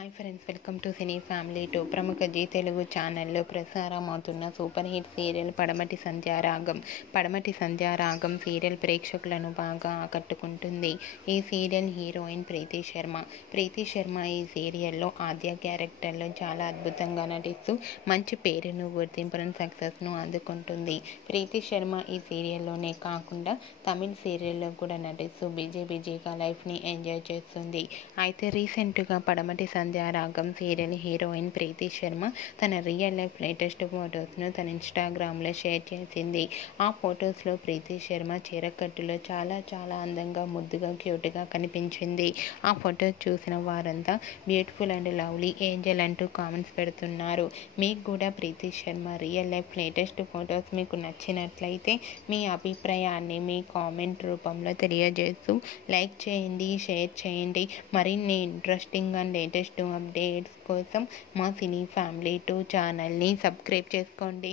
Hi friends, welcome to cine family two. ప్రముఖ G Telugu ఛానల్లో ప్రసారం అవుతున్న సూపర్ హిట్ సీరియల్ పడమటి సంధ్యారాగం. పడమటి సంధ్యారాగం సీరియల్ ప్రేక్షకులను బాగా ఆకట్టుకుంటుంది. ఈ సీరియల్ హీరోయిన్ ప్రీతి శర్మ. ప్రీతి శర్మ ఈ సీరియల్లో ఆద్య క్యారెక్టర్లో చాలా అద్భుతంగా నటిస్తూ మంచి పేరును, గుర్తింపును, సక్సెస్ను అందుకుంటుంది. ప్రీతి శర్మ ఈ సీరియల్లోనే కాకుండా తమిళ్ సీరియల్లో కూడా నటిస్తూ బిజీగా లైఫ్ని ఎంజాయ్ చేస్తుంది. అయితే రీసెంట్గా పడమటి సంధ్యారాగం సీరియల్ హీరోయిన్ ప్రీతి శర్మ తన రియల్ లైఫ్ లేటెస్ట్ ఫొటోస్ను తన ఇన్స్టాగ్రామ్లో షేర్ చేసింది. ఆ ఫొటోస్లో ప్రీతి శర్మ చీరకట్టులో చాలా అందంగా, ముద్దుగా, క్యూట్గా కనిపించింది. ఆ ఫొటోస్ చూసిన వారంతా బ్యూటిఫుల్ అండ్ లవ్లీ ఏంజల్ అంటూ కామెంట్స్ పెడుతున్నారు. మీకు కూడా Preethi Sharma real life latest photos మీకు నచ్చినట్లయితే మీ అభిప్రాయాన్ని మీ కామెంట్ రూపంలో తెలియజేస్తూ లైక్ చేయండి, షేర్ చేయండి. మరిన్ని ఇంట్రెస్టింగ్ అండ్ లేటెస్ట్ అప్డేట్స్ కోసం మా సినీ ఫ్యామిలీ 2 ఛానల్ని సబ్స్క్రైబ్ చేసుకోండి.